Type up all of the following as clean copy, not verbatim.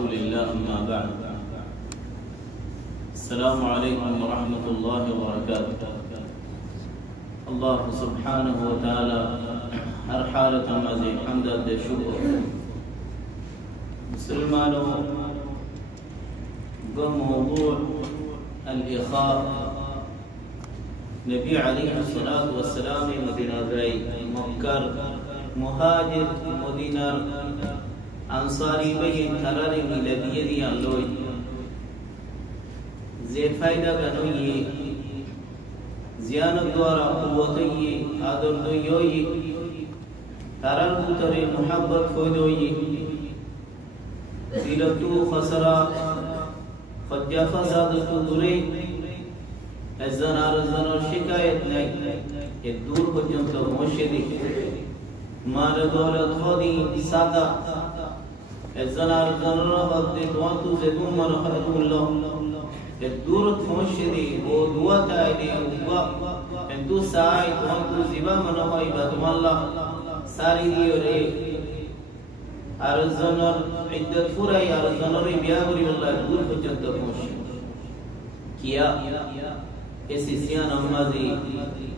رسول الله أما بعد السلام عليكم ورحمة الله وبركاته الله سبحانه وتعالى हर हालत में हमद दे शुक्र मुसलमानों बमौजूद अल-इख़ार नबी अलैहिस्सलातु वस्सलाम मदीना गए मक्कर मुहाजिर मदीना अंसारी बे थरारे मिलदिये दिया लोई जे फायदा बनो ये जियानत द्वारा कुव्वत ये आदर दो ये तारार पुतरे मोहब्बत खोदोई दिलतु खसरा खज्जा फसादतु दुरे ज़नार शिकायत नहीं ये दूर पर्यंत मुशरिक माल दौलत खोदी सादा ज़नार वक्ति दुआतु से दुमर खदुल्लाह ये दूर मुशरिक वो दुआ ताइले उबा इंतु साई दुआतु जिबा मनोई बदमल्ला सारी दियोरे आरज़नर इद्दत फुराई आरज़नर बियागुरी वल्लाह दूर पर्यंत पहुंचे किया ऐसी सियान अम्माजी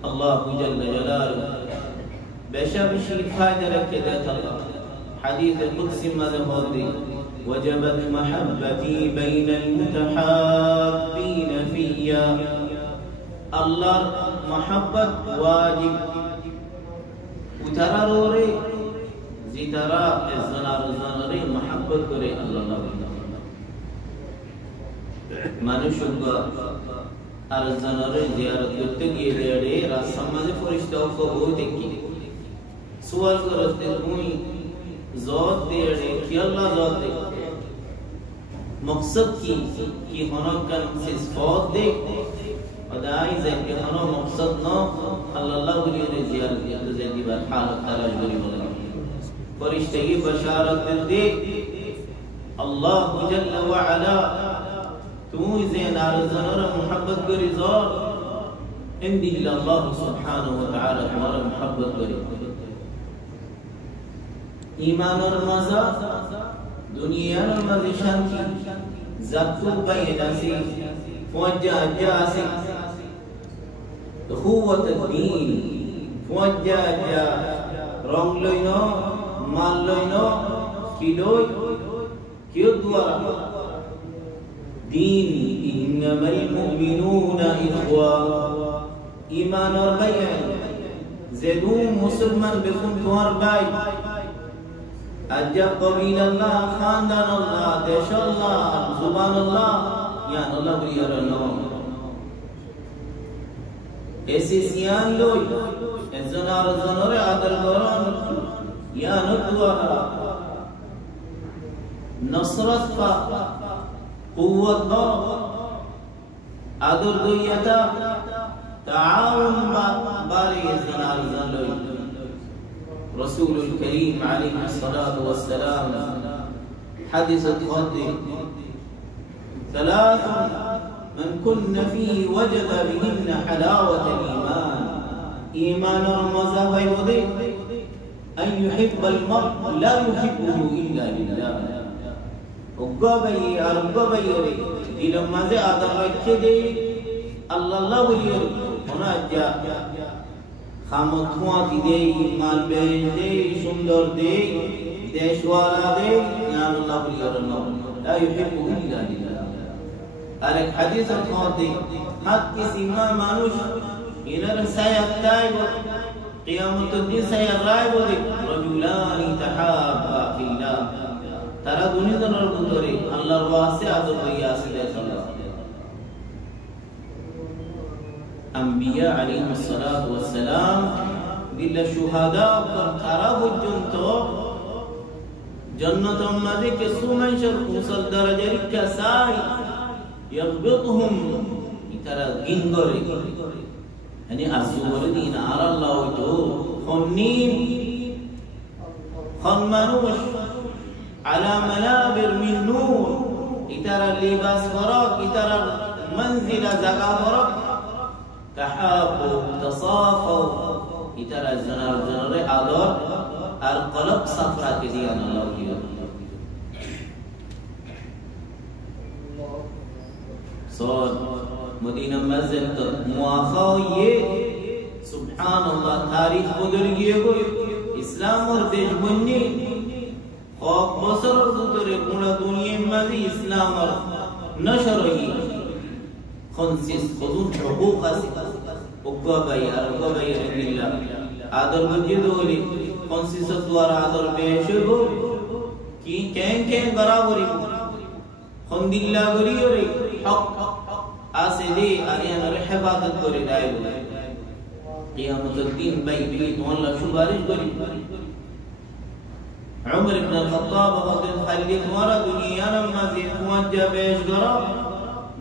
अल्लाह जल्ल जलालुहु बेशक फायदा रखे देता अल्लाह हदीस कुदसी में होती वजबत महब्बती बैनल मुतहाब्बीन फिया अल्लाह मोहब्बत वाजिब उतारा रोरे जितारा ज़नारे मोहब्बत करे अल्लाह मनुष्य আর জানারে জিয়ারত করতে গিয়ে দেড়ে রাস্তা মাঝে ফেরেশতাও কো দেখি সওয়াল করতে মুই জত দেড়ে কি আল্লাহ জত দে मकसद की होना कन से फौत दे अदाई जे के होना मकसद न अल्लाह वली ने जियारत किया तो जिंदगी भर हालत तलाश करी बोला फरिश्ते की बशारत दे अल्लाह जल्ल व अला तू इसे नारज़नर मोहब्बत करी ज़ोर इंदी अल्लाह सुब्हानहु व तआला हमारा मोहब्बत करी ईमान और मज़ा दुनिया और मज़े शांति ज़ब्तुल बैनासी फौजा जासी क़ुव्वत दीन फौजा जा रंग लोइनो माल लोइनो किलोय क्यों द्वारा दीन इन्नमल मुमिनूना इख्वा ईमान और बैन ज़ेदू मुसलमान बेकुम तुम्हार भाई अजब कबील अल्लाह खानदान अल्लाह देश अल्लाह जुबान अल्लाह या अल्लाह बियर नो ऐसे सियान लोई ज़नारे आदर करण या नद्वारा नसरत फा قوت با आदर दोयता ताउन बारी ज़नार ज़लोई रसूलुल करीम अलैहिस्सलातु वस्सलाम हदीस ख़ुदी ثلاث من كن فيه وجد بهن حلاوة الإيمان إيمان رمضان ويودي أن يحب المرء لا يحبه إلا لله उग्गबई और उग्गबई रे दिल मजे आदर रखे दे अल्लाह वली होना जा खामतुआ की दे माल बेच दे सुंदर दे देशवाला दे या अल्लाह वली रनो ला युहिब्बु इल्ला लिल्लाह अरे हदीस होती हक किसी मा मानुष इनर सायताय क़यामत दिन सायराय बोले रजुलानी तहाबा फिल्लाह तारा दुनिया जनर बुतरे अल्लाहर वास्ते आदर भैया से अल्लाह अंबिया अलैहिस्सलातु वस्सलाम दिल शुहादा पर तारा बुजुंतो जन्नत मदे के सुमंशर मुसल दरजे का साई यगबतुहुम इतरा गिंगरे यानी अज़ुवर दीन अल्लाह तो खन्नीम खन्मानुश على منابر من نور इतरा लिबास फरक इतरा मंजिल जगह फरक तहाबु तसाफु इतरा जनारे आदर और कलब सफरा के दिया अल्लाह की صاد مدینہ مسجد تک مواخا یہ سبحان اللہ تاریخ بدل گئے گئے اسلام اور دیش بنی خواب بسر اور دوترے گوڑا دنیا مزی اسلام اور نشر ہوئی خنسیس خودون حقوق آسی اقوى رضي الله آدر بجدولي خنسيس دوار آدر بيشبو كين برابري خند الله غريوري حق آسدي آريان رحباتت غري دائبو قيامة الدين بيت والله شو بارش غري عمر بن الخطاب خطب خليت ورا دنيا لما زي موجه بيش غرا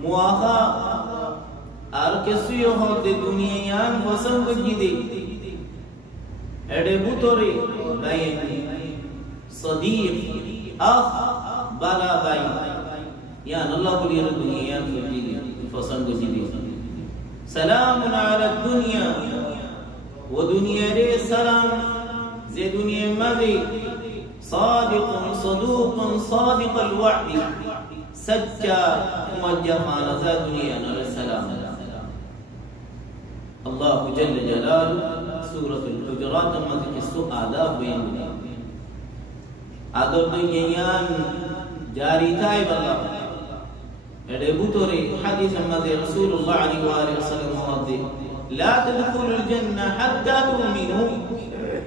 مواخا Arkesi yohde dünyanın fasıl gidi. Ede butori bayin sadir bala bayin. Yani Allah buluyor dünyanın fasıl gidi. Selamun ala dünya ve dünyaya selam. Ze dünya mazi صادق صدوق صادق الوعد سجى موجه على ذا دنيا السلام. الله جل جلاله سورة الحجرات مذكر السوء آداب بين آداب دنيان جاري تايب الله ربطوري حديث مذي رسول الله عليه وآله وسلم لا تدخلوا الجنة حتى تؤمنوا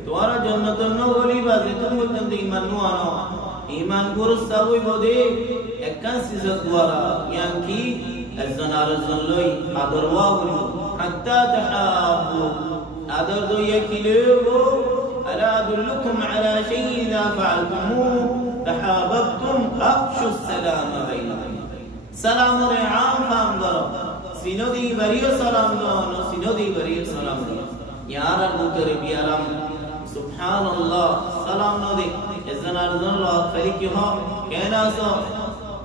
توارا جنة النغلي بازي تنبتن دي إيمان نوانا إيمان قرص تاوي بودي اكان سيزت دوارا يانكي الزنار الزنلوي آدر واغلو حتى تحابوا أدر دو يكيلو ألا أدلكم على شيء إذا فعلتموه تحاببتم أفشوا السلام بينكم سلام رعام فام ضرب سينو دي بريو سلام دونو سينو دي بريو سلام دونو يارا المترب يارا سبحان الله سلام نو دي إذن أرزن الله فريقي هو كينا سو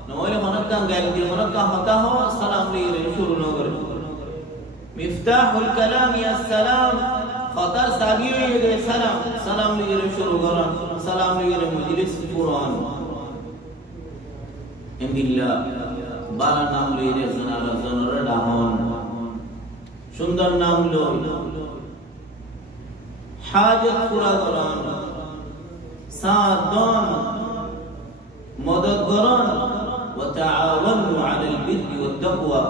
نوالي خنقا قال دي خنقا حقا هو سلام لي رشور نوغر مفتاح الكلام يا السلام خطر سابيو يدي سلام سلام لي رشور غران سلام لي مجلس القرآن إن بالله بالا نام لي رزنا رزنا ردهون شندر نام لو حاجت پورا غران سادان مدد غران وتعاونوا على البر والتقوى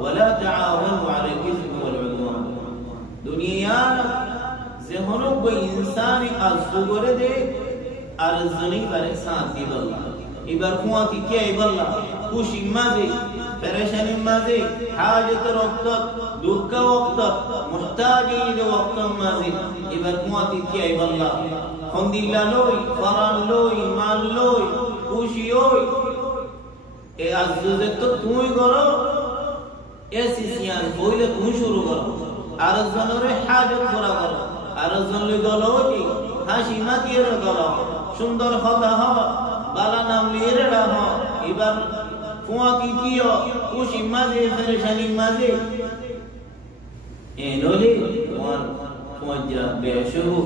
ولا تعاونوا على الإثم والعدوان دنيا ذهنوا بإنسان الصغر دي أرزني برسان دي بالله إبركواتي كي بالله كوشي مازي پریشانی مازی حاجت وقت دکھ وقت محتاجی وقت مازی إبركواتي كي بالله خند الله لوي فران لوي مال لوي كوشي لوي اے عزت تو توئی کرو ایسی سیان بوئلے تو شروع کرو ارزن رے حاجت پورا کرو ارزن لے دلو کی হাসিমা দিয়ে করো সুন্দর কথা হওয়া বালা নাম লিয়ে রাখো এবার ফুয়াকি কিও খুশি মাঝে পরেশানি মাঝে এনলে ওয়ান ফুয়াজা বেশরু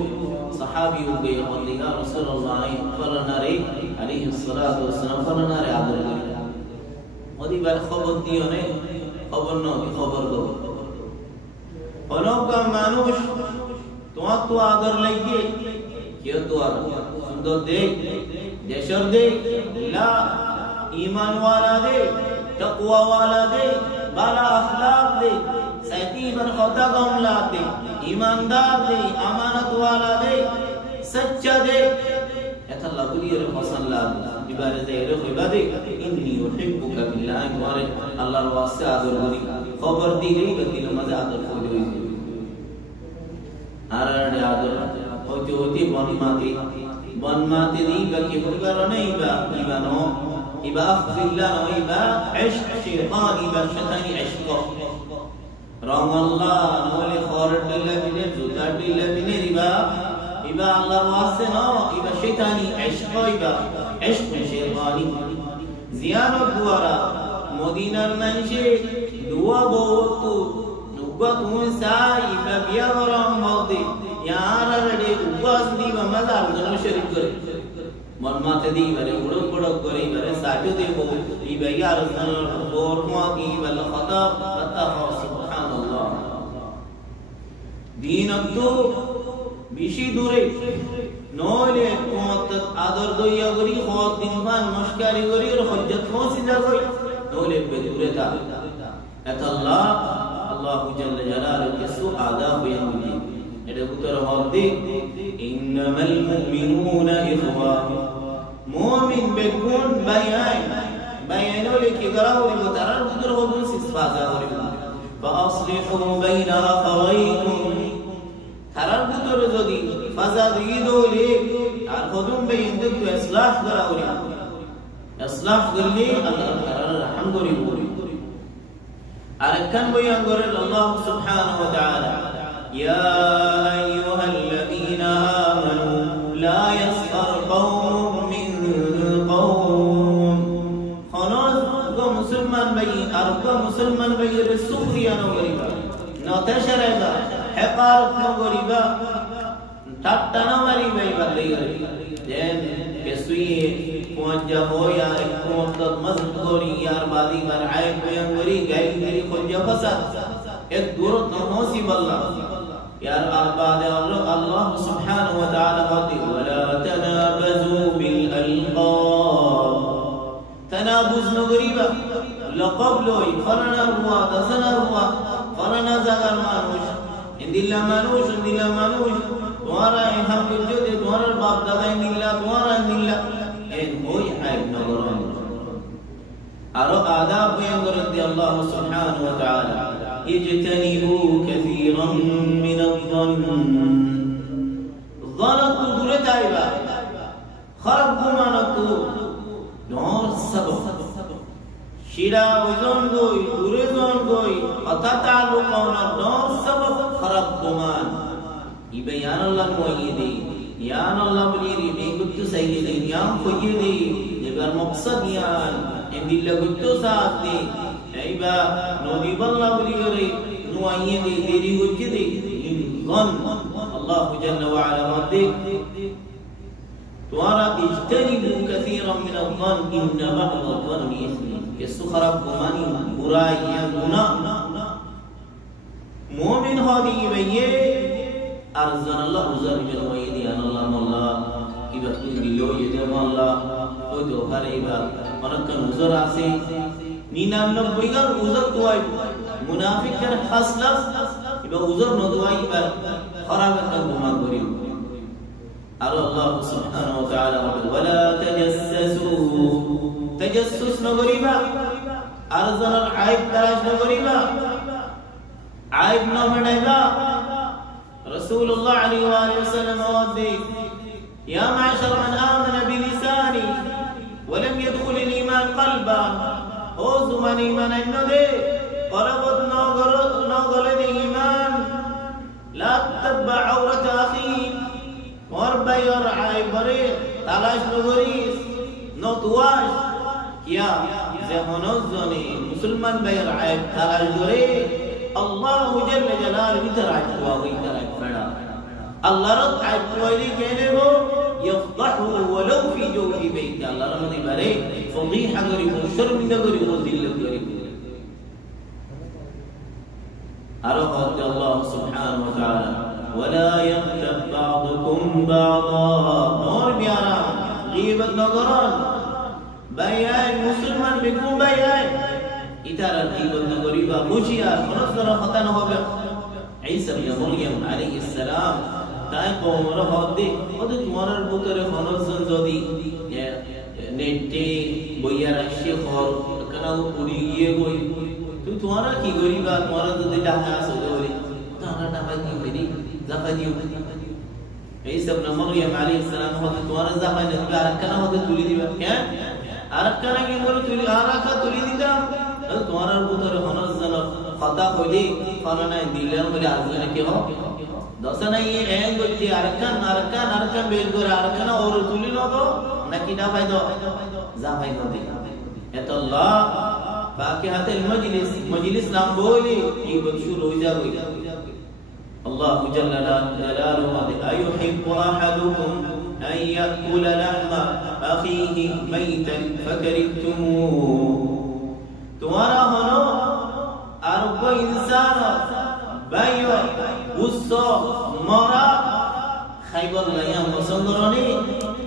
صحابي وبي قال يا رسول الله فلنري عليه الصلاه والسلام فلنري আদর করি ওদি বার খবর দিও নে খবর নয় খবর দাও অনকা মানুষ তোমার তো আদর লাগে কেউ তো আর সুন্দর দেখ দেশর দেখ লা ঈমান ওয়ালা দে তাকওয়া ওয়ালা দে বালা اخلاق দে সাকিবার খতা গামলা দে ईमानदार दे अमानत वाला दे सच्चा दे एतल्ला बुलियर फसल्ला इबारे दे रे इबादे इन्नी उहिब्बुका बिल्लाह वारे अल्लाहर वास्ते आदर करी खबर दी गई बदिल मजा आदर हो गई आरडे आदर होती होती बनमाती दी बाकी होगा नहीं बा इबानो इबा फिल्ला इबा इश्क शैतान इबा शैतानी इश्क رام الله نولي خارج بالله بني زوجات بالله بني ربا إبا الله واسنا إبا شيطاني عشق إبا عشق شيطاني زيانة دوارا مدينة المنشي دوا بوتو نقط موسى إبا بيا ورام موضي يا رردي أباس دي بمزار دنو شريك كري मन माते दी बरे उड़क उड़क करे बरे साजो देखो ई भैया रसन और कुआ की बल खता पता हो सुभान अल्लाह दीन तो बिशी दूरे नोले कुत आदर दोया गरी खौत दिन मान मशकारी गरी और हज्जत हो सिदा गई नोले पे दूरे था अल्लाह अल्लाह जल्ल जलालहु के सु आदाब यंगी एडे उतर होदे इन्नमल मुमिनूना इखवा मुमिन बेकुन बयानो लेके गराओ रे तरार उतर होदुन सिफाजा रे फासलिहु बैना अखवैकुम तरार उतर जदी फाजा दिदोले আর হদুম বেইন তো ইসলাহ করাও রে ইসলাহ করলে আল্লাহ তাআলা রহম করিব আর কান বয়ান করেন আল্লাহ সুবহানাহু ওয়া তাআলা ইয়া আইয়ুহাল্লাযীনা আমানু লা ইয়াসখার কওমুম মিন কওম খানাস গো মুসলমান ভাই আর গো মুসলমান ভাইয়ের সুখরিয়া ন করিবা নতাশারাবা হেকারত ন করিবা ঠাট্টা না মারিবা ইবাদত করিবা দেন কেসুয়ে পঞ্জা হোয়া এক মুদ্দত মজদ করি यार বাদি বার আয় বয়ান করি গাই করি খঞ্জা ফাসাদ এক দূরত নসিব আল্লাহ यार আবাদ আল্লাহ সুবহানাহু ওয়া তাআলা বলে ওয়ালা তানাবাজু বিল আলকাব তানাবুজ নগরিবা লকব লই ফলানা হুয়া দাসনা হুয়া ফলানা জাগার মানুষ ইন্দিল্লা মানুষ তোমারা ইহাম যদি তোমার বাপ দাদা ইন্দিল্লা তোমারা ইন্দিল্লা en hoy ay nagoron aro adab bayan gordi Allah subhanahu wa ta'ala ijtanibu kathiran min adh-dhann dhalat dure taiba kharab gumanatu nor sabab shira ozon goi dure zon goi atata luqawna nor sabab kharab guman ibayan Allah muayyidi या अल्लाह बलीरी में गुत्तु सैयदे या खोयदे जेबर मकसद यान एंदिल्ला गुत्तु साथदे ऐबा नोदी बल्ला बलीरे नुआयदे देरी गुज्जदे इन ظن الله جل وعلا रद्दे तुम्हारा इज्तनिबु कसीरा मिन الظن इन बअद الظن इस्म यसु खराब गुमानी बुराई या गुनाह मोमिन होदी बये arzan Allah uzar min waydi an Allah Allah iba dilo yede Allah o do hariba manakan uzar ase 99 gar uzar tuai munafiq kar hasla iba uzar no tuai ba kharab kan guma gori Allah subhanahu wa ta'ala wala tajassus no goriba arzan al aib tarash no goriba aib no medaiba رسول الله عليه وآله وسلم ودي يا معشر من آمن بلساني ولم يدخل الإيمان قلبا او زمان إيمان الندي قلبت نغلد إيمان لا تتبع عورة أخيك وربا يرعى بريق تلاش نغريس نطواش كيا زهنو الزني مسلمان بيرعى تلاش بريق الله جل جلاله ترعى واغي ترعى فدا الله رد عقوالي كانه يفضحه ولو في جوف بيت الله رمضي بره فضيحة غريب وشرم غريب وذلة غريب أرغب الله سبحانه وتعالى ولا يغتب بعضكم بعضا نور بيارا غيبة نظران بيان مسلمان بكم بيان إتارة غيبة نغريبا مجيا فنصر خطانه عيسى بن مريم عليه السلام তাই কওমরা হদে ওদ তোমার ভিতরে ফনজন যদি নেটে বইয়া রাখছে খর কানাও পুরি গিয়ে গই তুই তোমারা কি গরিবা তোমারা যদি টাকা আছে ওরে তারা টাকা কি মেরি জাকাত দিও ঈসা ইবনে মারইয়াম আলাইহিস সালাম হদে তোমারা জাকাত দিবা আর কানা হদে তুলি দিবা কেন আর কানা কি বলে তুলি আরাকা তুলি দিবা তোমার ভিতরে ফনজন কথা কইলি ফননা দিলেন বলে আজকে কি হয় দশনা ये हैं गुच्ची अरकन बेलगोर अरकन और तुली नो तो नकीना फायदो जा फायदो दे एतो अल्लाह बाकी हाथे मजलिस नाम बोली ये बख्शु रोजा गई अल्लाह जल्ल जलालुहु अयुहिब्बु अहदुकुम अन याकुल लहमा أخيه ميتا فكرهتموه तुम्हारा होनो और कोई इंसान भाइयों उसको मरा खाइबर लाया पसंद करनी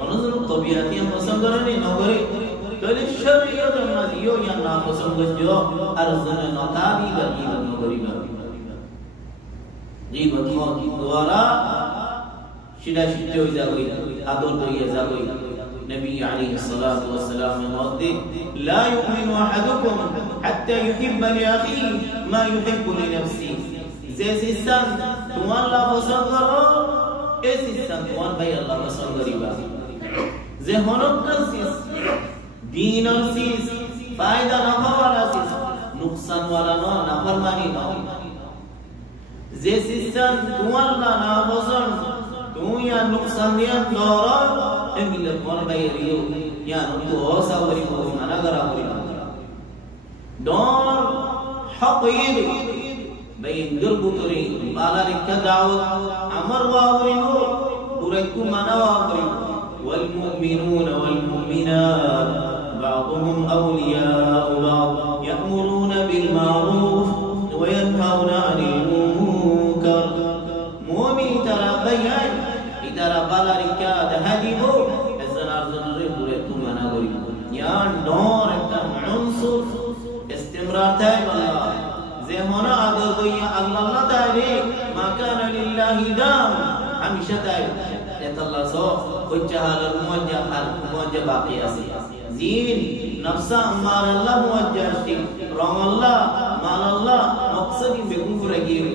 अनुसरण तबीयत या पसंद करनी नगरे तो शरीयत नदियो या ना पसंद जो अर्जुन नताबी बगी नगरी जीवत हो द्वारा शिदा शिद्दो जागोई आदर तो ये जागोई नबी अलैहि सल्लल्लाहु अलैहि वसल्लम ने मौत ला युमिनु अहदुकुम हत्ता युहिब्बा लिअखीहि मा युहिब्बु लिनफ्सिहि जैसे इंसान तुम अल्लाह पसंद करो ऐसे इंसान तुम भाई अल्लाह पसंद करेगा जे होनक चीज दीन और चीज फायदा नफा वाला चीज नुकसान वाला ना नाफरमानी ना जैसे इंसान तुम अल्लाह ना पसंद तुम या नुकसान दिया दौरा एंगिल मोर भाई रियो या नु ओसा वरी को मना करा वरी दौर हक ये bayindur buturi bala rikka da'wat amar wa amrinu buraiku mana wa amrinu wal mu'minuna wal mu'minat ba'duhum awliya'u ba'd ya'muruna bil ma'ruf wa yanhauna 'anil munkar mu'min tara bayan idara bala rikka dahadibu aznar buraiku mana gori ya nor ekta unsur istimrar tay bala زهونا أدريا الله تعالى ما كان لله دام همیشه تعالى الله سو وجهال الموجه باقي أسي زين نفسا أمار الله موجه أشتي رام الله مال الله مقصد بكفر أجيب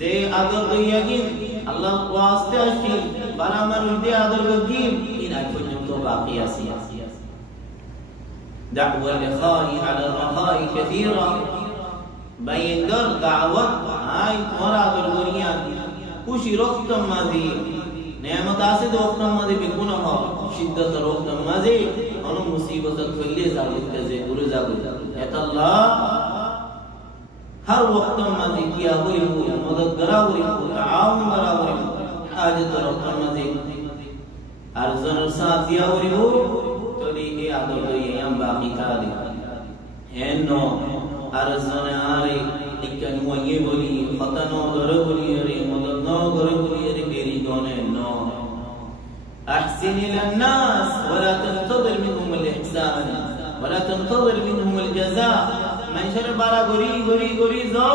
زي أدريا جين الله واسطة أشتي بلا مرودي أدريا إن أكفر تو باقي أسي دعوة لخائي على الرخاء كثيرا bayindar da'wat ay tora durguniya kushi roktam mazi neamat ase roktam mazi bekuna ha shiddat roktam mazi anu musibat falle zalit kaze guru zagut etallah har waqtam mazi kiya guri madad gara guri taawun gara guri hajat roktam mazi arzan saat diya guri to dike ador yam baqi kali enno arzanare ikkan moye boli fatano dore boli re modno gore boli re beri done no ahsin ila an-nas wala tantazir minhum al-ihsan wala tantazir minhum al-jazaa man shar bara gori zo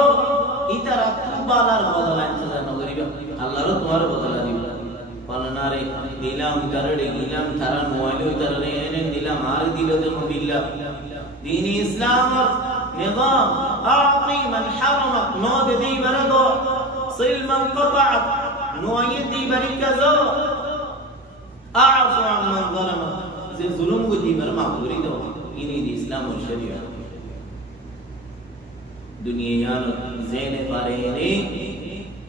itara balar badalan chada nagari allah ro tumhar badala diba palanare dilam karade dilam tharan moilo tarare ene dilam ar dilode billah dini islam نظام أعطي من حرمك نود دي بردو صل من قطعك نويد دي بركزو أعفو عن من ظلمك زي ظلم دي برمع بريدو إني دي إسلام والشريعة دنيا زين فاريني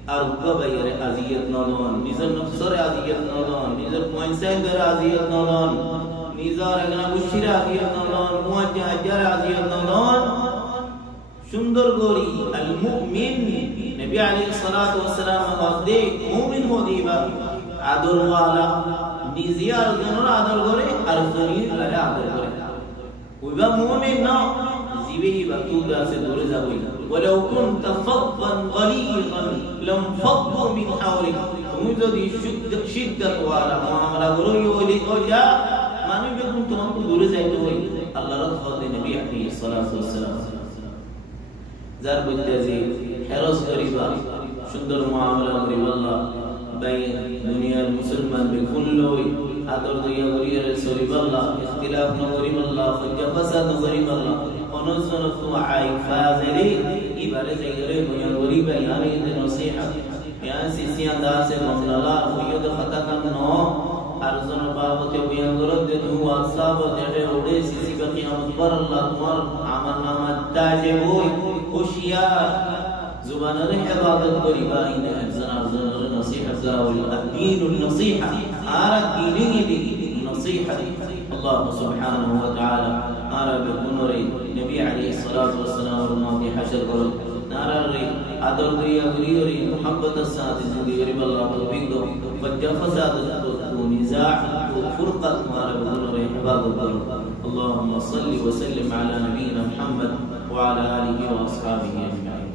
أرقب ير أزيت نادون نزر نفسر أزيت نادون نزر كوينسين بر أزيت نادون نزار أغنى بشير أزيت نادون موجه أجر أزيت نادون सुंदर गोरी अल-मुमिन नबी अलैहि सलातु वस्सलाम कहते मुमिन हो दीवा आदर वाला निजियार जनर आदर करे अर्जुनी लरे आदर करे उबा मुमिन ना जीवे बतूदा से दूर जावे वलो कुंत फद्दन गलीज़न लम फद्दु मिन हवलिक तुम यदि शिद्दत वाला मुआमला करो योली तो जा माने बेकुम तुमको दूर जाइतो होई अल्लाह रसूल नबी अलैहि सलातु वस्सलाम जार बुद्धाजी हेरोस करीबा सुंदर मुआमला करीबल्ला बाइन दुनिया मुसलमान बेकुल्लोई आदर दिया वरिया रसूलल्ला इख्तिलाफ न करीबल्ला फज्जा फसाद न करीबल्ला ونزل आई फाज़िली इबारे जगरे बुया गरीबा यानी नसीहा या सिसिया दासे ममला हुयद खतकन नो अर्जुन बाबते बुया गरद दु वासाब जेडे ओडे सिसी का क़यामत पर अल्लाह तुमार अमल नामा ताजे होई होशियार जुबान रे इबादत करीबा इन अर्जुन नसीहा जावल الدين النصيحه आरा दीनी दी नसीहा अल्लाह सुब्हानहु व तआला आरा बेकुनरे नबी अलैहि सलातु वस्सलाम फरमाते हशर करो नारा रे आदर दिया गुरीरे मोहब्बत साथ जिंदगी रे अल्लाह तौफीक दो वजह फसाद तो निजा فرقة مارا بذلر عبادة اللهم صل وسلم على نبينا محمد وعلى آله وأصحابه أجمعين.